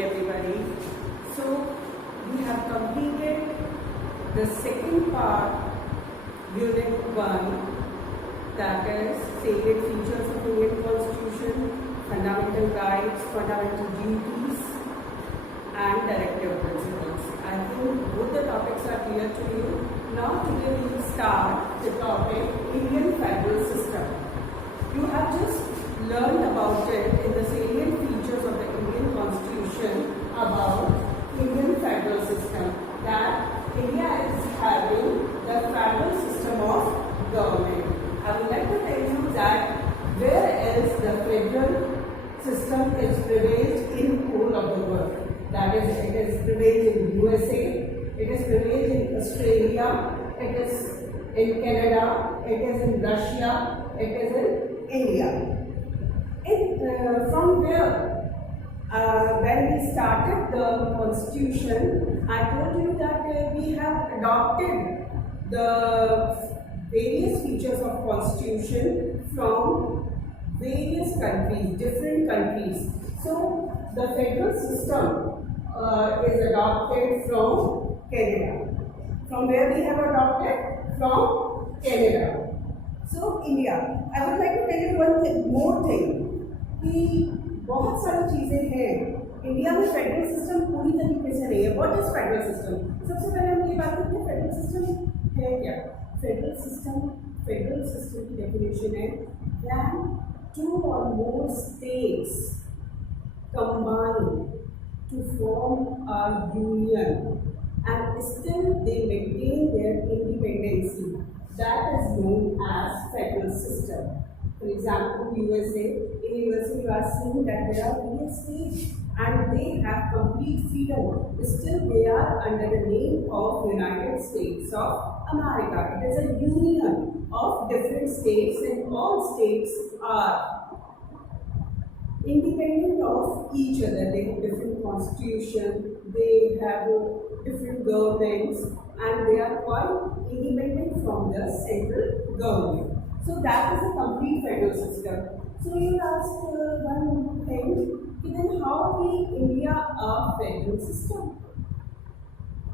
morning everybody. So we have completed the second part, Unit 1, that is salient features of Indian Constitution, fundamental rights, fundamental duties and directive principles. I think both the topics are clear to you. Now today we will start the topic Indian Federal System. You have just learned about it in the salient features of the Indian Constitution about Indian Federal System, that India is having the federal system of government. I would like to tell you that whereas the federal system is prevailed in whole of the world, that is, it is prevailed in USA, it is prevailed in Australia, it is in Canada, it is in Russia, it is in India. From there, when we started the Constitution, I told you that we have adopted the various features of Constitution from various countries, different countries. So the federal system is adopted from Canada. From where we have adopted? From Canada. So India. I would like to tell you one more thing. कि बहुत सारी चीजें हैं India में federal system पूरी तरीके से नहीं है. What is federal system? सबसे पहले हम ये बात करते हैं फेडरल सिस्टम है क्या. फेडरल सिस्टम की डेफिनेशन है when 2 or more states combine to form a union and still they maintain their independence. That is known as federal system. For example, USA. In USA, you are seeing that there are various states and they have complete freedom. Still, they are under the name of United States of America. It is a union of different states, and all states are independent of each other. They have different constitution, they have different governments, and they are quite independent from the central government. So that is a complete federal system. So you ask one thing, then how we India a federal system?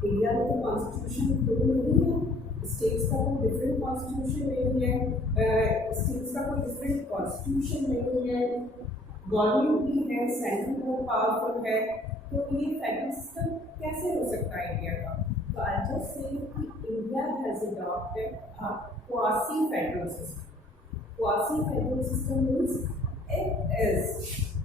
India में तो constitution तो नहीं है, states का कोई different constitution नहीं है, states का कोई different constitution नहीं है, government भी है, central को powerful है, तो ये federal system कैसे हो सकता है इंडिया का? So I'll just say कि India has adopted a quasi-federal system. Quasi-federal system means it is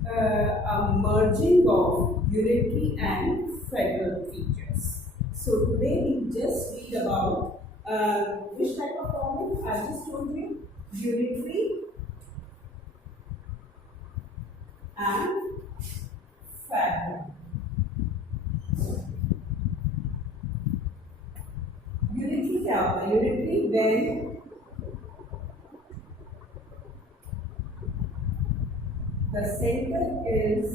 a merging of unitary and federal features. So today we just read about which type of government? I just told you, unitary and federal. Unitary क्या होता है? Unitary when the center is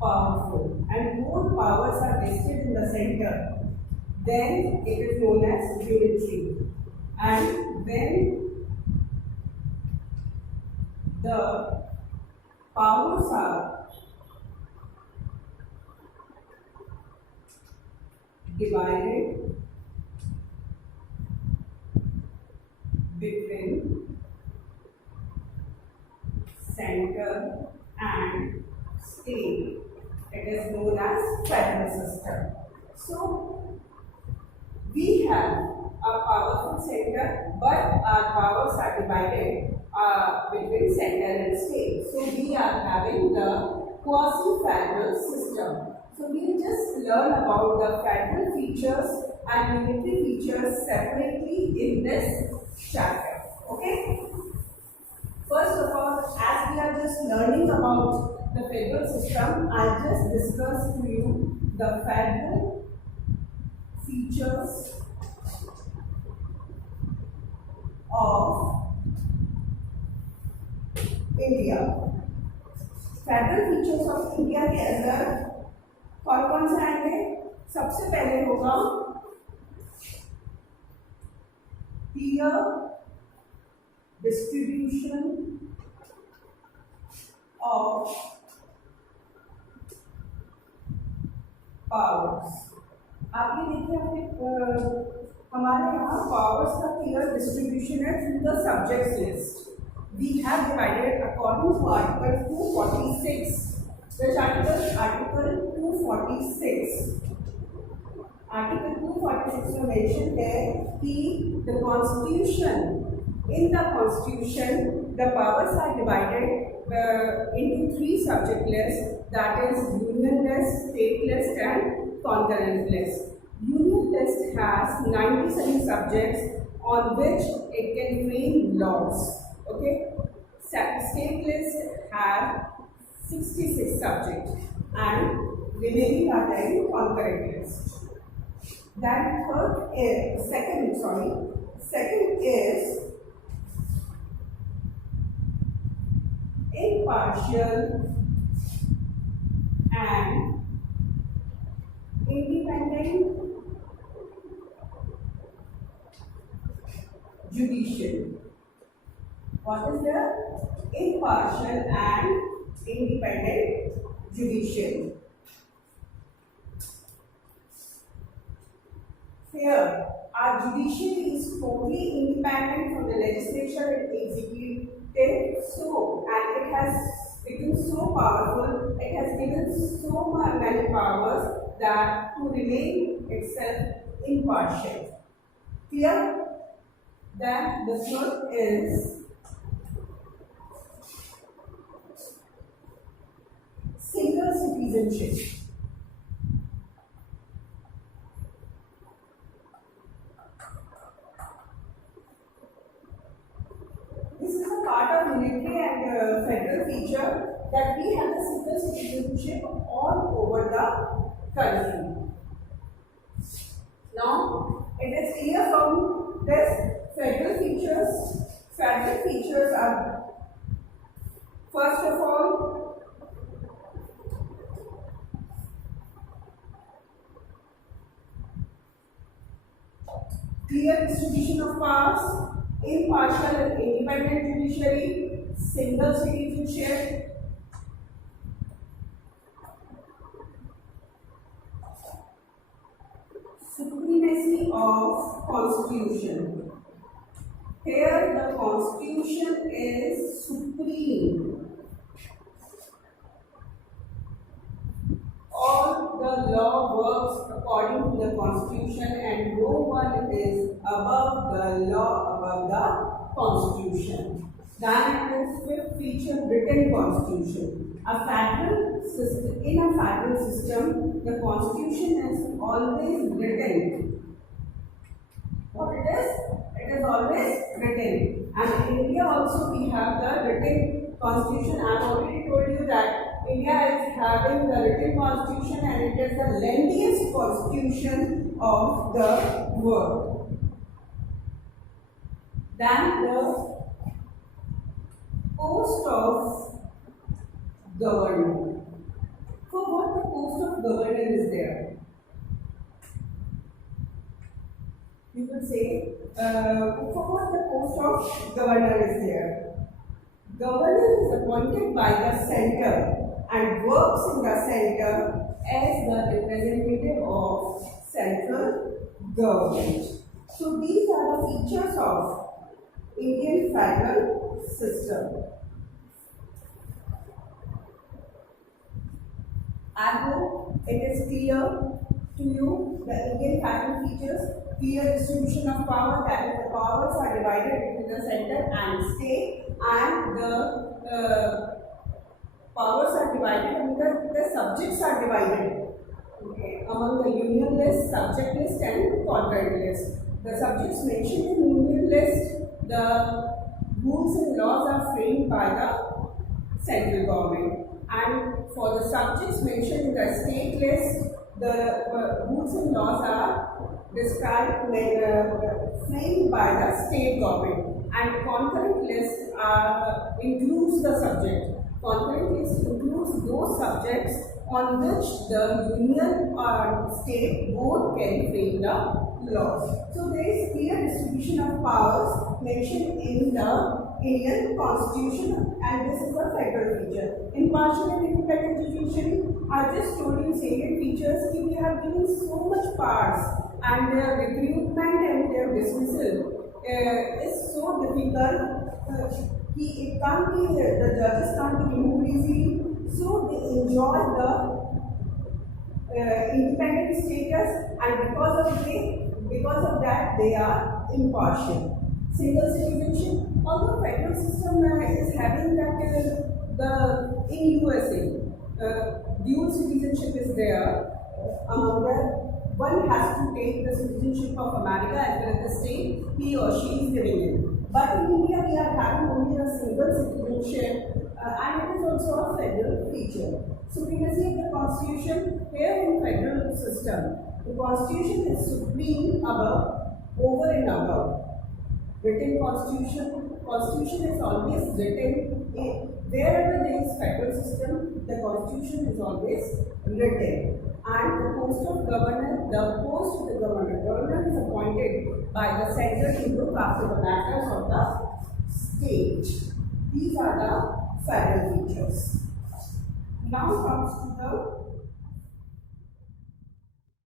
powerful and more powers are vested in the center, then it is known as unitary. And when the powers are divided between center and state, it is known as federal system. So we have a powerful center, but our powers are divided between center and state. So we are having the quasi-federal system. So we will just learn about the federal features and unitary features separately in this chapter. Okay? First of all, as we are just learning about the federal system, I'll just discuss to you the federal features of India. Federal features of India के अंदर कौन कौन से आएंगे? सबसे पहले होगा clear distribution of हमारे यहाँ पावर्स का क्लियर डिस्ट्रीब्यूशन है through the subjects list. We have divided according to Article 246. Which article? Article 246. Article 246 में mention है कि the Constitution, in the Constitution, the powers are divided into three subject lists, that is Union list, State list, and Concurrent list. Union list has 97 subjects on which it can frame laws. Okay, State list has 66 subjects, and remaining are then concurrent list. Then second is impartial and independent judiciary. What is the impartial and independent judiciary? Here, our judiciary is totally independent from the legislature and executive. And it has become so powerful. It has given so many powers that to remain itself impartial. Clear? Then the third is single citizenship. This is a part of military and federal feature that we have a single citizenship all over the country. Now, it is clear from this federal features. Federal features are, first of all, clear distribution of powers, impartial and independent judiciary, single citizenship, supremacy of constitution. Here the constitution is supreme. All the law works according to the constitution and no one is above the law, above the constitution. Then it is fifth feature, written constitution. A federal system, in a federal system, the constitution is always written. What it is? It is always written. And in India also we have the written constitution. I have already told you that India is having the written constitution and it is the lengthiest constitution of the world. Then the post of governor. For what the post of governor is there? You will say, for what the post of governor is there? Governor is appointed by the center and works in the center as the representative of central government. So these are the features of Indian federal system. I hope it is clear to you the Indian federal features, clear distribution of power, that is the powers are divided between the center and state, and the powers are divided and the subjects are divided among the union list, subject list and concurrent list. The subjects mentioned in union list, the rules and laws are framed by the central government, and for the subjects mentioned in the state list, the rules and laws are described framed by the state government, and concurrent list includes the subject. Concurrent list includes those subjects on which the union or state both can frame the laws. So there is clear distribution of powers mentioned in the Indian Constitution, and this is a federal feature. Impartial and independent judiciary, I just told you salient features. We have given so much powers and their recruitment and their dismissal is so difficult. It can't be, the judges can't be removed easily, so they enjoy the independent status, and because of that they are impartial. Single citizenship, although federal system is having that in USA, dual citizenship is there, where one has to take the citizenship of America as well as the state he or she is living in. But in India we are having only a single citizenship, and it is also a federal feature. Supremacy of the constitution here in federal system. The constitution is supreme over and above. Written constitution is always written. Wherever there is federal system, the constitution is always written. And the post of the governor is appointed by the center to look after the matters of the state. These are the federal features. Now comes to the